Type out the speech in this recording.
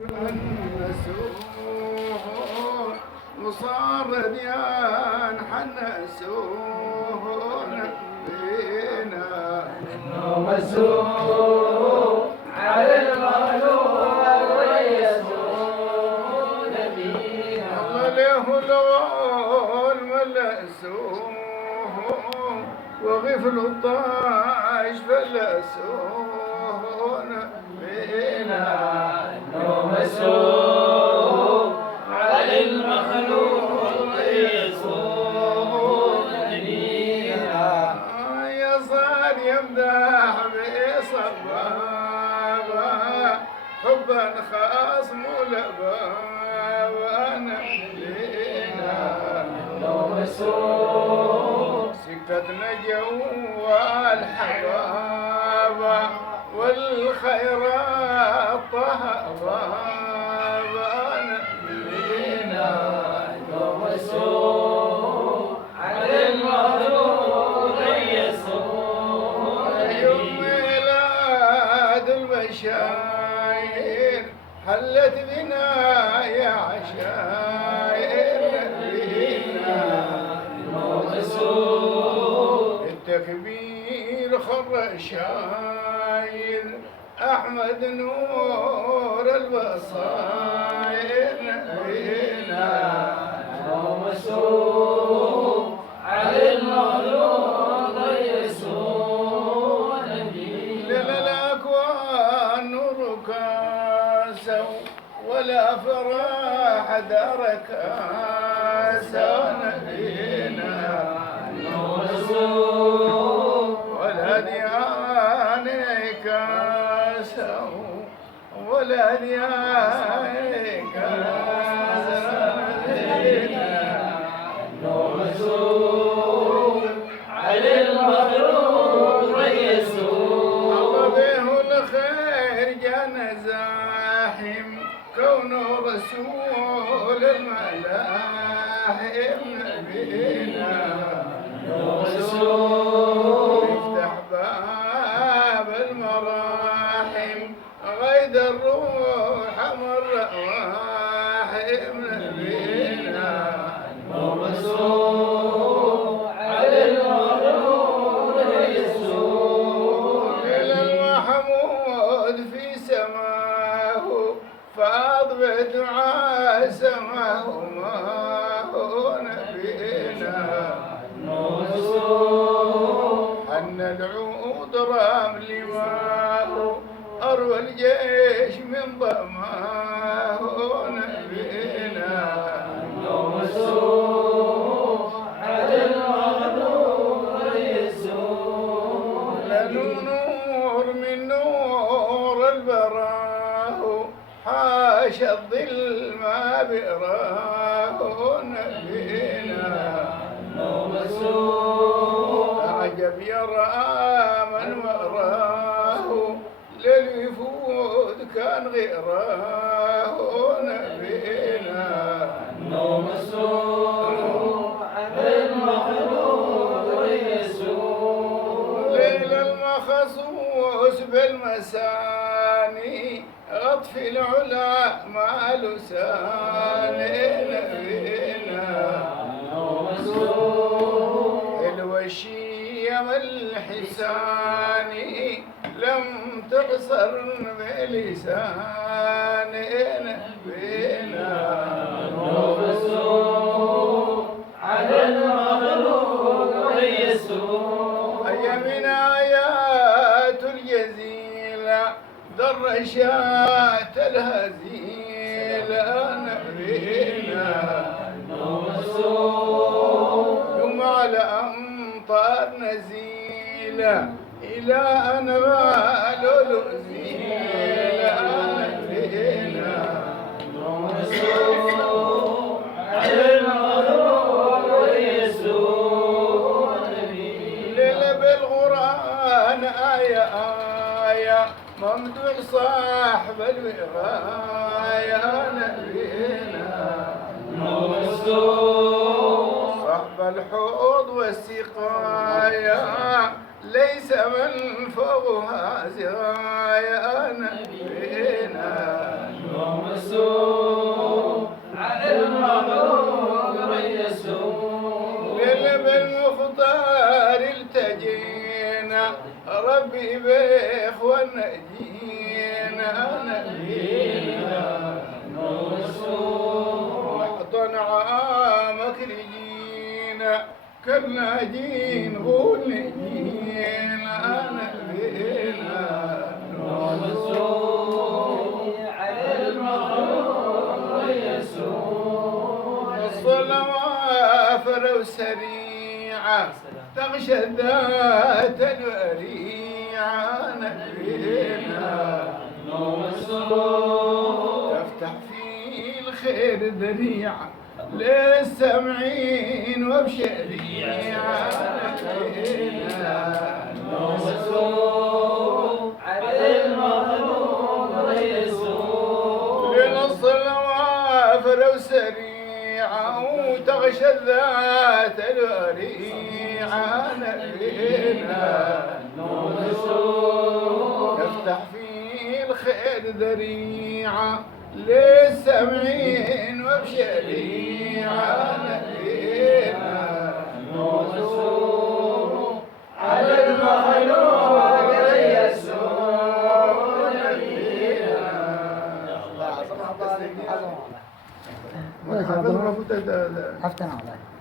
نسوه وصار ديان حنسوه بينا انه مسوه على المغلوب ويسوه نبينا الله له الغول ملسوه وغفل الطاش فلسوه بينا انه مسوه على المخلوق ويسوه نبينا يا صار يمدح بصبابة حبا خاص ملبابة نبينا انه مسوه سكتنا جوا الحبابة والخيرات طهبابة نبينا انه مسوه على المغلوب ويسوه يوم نبينا ميلاد المشاير حلت بنا يا عشاير نبينا انه مسوه التكبير خر الشاير أحمد نور البصاير نبينا انه مسوه على المغلوب ويسوه نبينا للأكوان نور كاسوا ولا فرح دارك كاسوا نبينا انه مسوه ولا دياني كاسوا ولا دياني كاسوا نبينا انه مسوه على المغلوب ويسوه الله به الخير جانا زاحم كونه رسول الملاحم نبينا انه مسوه يفتح باب المراحم غيد الروح مر واحم نبينا انه مسوه على المغلوب ويسوه إلى المحمود في سماه فاض بدعاء سماه ماه نبينا انه مسوه حن العود رمل ماه أروى الجيش من ضماه نبينا انه مسوه على المغلوب ويسوه لنو نور من نور البراه حاش الظل ما براه نبينا انه مسوه عجب يرى من وراه للوفود كان غيراه نبينا انه مسوه على المغلوب ويسوه ليل المخصوص بالمساني أطفي العلا مع لساني نبينا انه مسوه حلو الشيم الحساني لم تقصر بلساني نبينا انه مسوه على المغلوب ويسوه هي من آيات الجزيلة درشات الهزيلة نبينا انه مسوه يوم على أمطار نزيلة إلى أن غالوا الأزيلة نبينا انه مسوه على المغلوب ويسوه نبينا ليلة بالقرآن آية آية ممدوح صاحب الوغاية نبينا انه مسوه صاحب الحوض والسقاية ليس من فوقها زرايا نبينا اللهم نجينا وحضن عامك نجينا كالناجين قول نجينا نبينا على المغرور يسوع الصلوات لو سريعة تغشى الذات الوريعة نبينا تفتح في الخير ذريعة للسمعين وبشريعة نبينا على المغرور يسوع للصلوات لو سريعة وتغشى الذات الوريعة نبينا تفتح في الخير ذريعة للسمعين وبشريعة نبينا على المخلوق يسوع نبينا حفتنا عليه